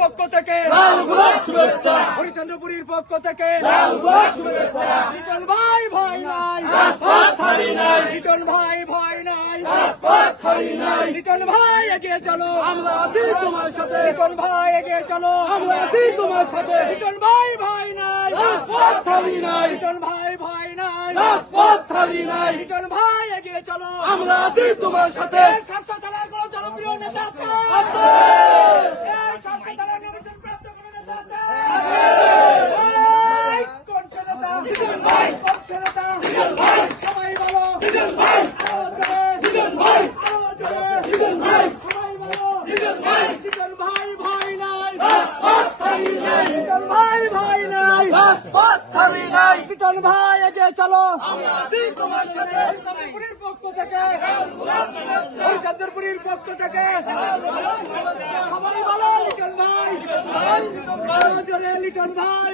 পক্ষ থেকে লাল গোলাপ শুভেচ্ছা, হরিচন্দ্রপুরীর পক্ষ থেকে লাল গোলাপ শুভেচ্ছা, লিটন ভাই ভয় নাই, রাজপথ ছাড়ি নাই, লিটন ভাই ভয় নাই, রাজপথ ছাড়ি নাই, লিটন ভাই এগিয়ে চলো, আমরা আছি তোমার সাথে, লিটন ভাই এগিয়ে চলো, আমরা আছি তোমার সাথে, লিটন ভাই ভয় নাই, রাজপথ ছাড়ি নাই, লিটন ভাই ভয় নাই, রাজপথ ছাড়ি নাই, লিটন ভাই এগিয়ে চলো, আমরা আছি তোমার সাথে, এই শাসক দলের কোনো জনপ্রিয় নেতা আছে? আছে। এই শাসক দলের নির্বাচনপ্রাপ্ত কোনো নেতা আছে? এই কোনটা নেতা? কোনটা নেতা? সবাই বলো। আরো জোরে। আরো জোরে। সবাই বলো। লিটন ভাই ভয় নাই। রাজপথ ছাড়ি নাই, লিটন ভাই ভয় নাই। রাজপথ ছাড়ি নাই, লিটন ভাই এগিয়ে চলো। আমরা আছি তোমার সাথে, হরিচন্দ্রপুরীর পক্ষ থেকে হরিচন্দ্রপুরীর পক্ষ থেকে সবাই বলো লিটন ভাই, আরো জোরে লিটন ভাই।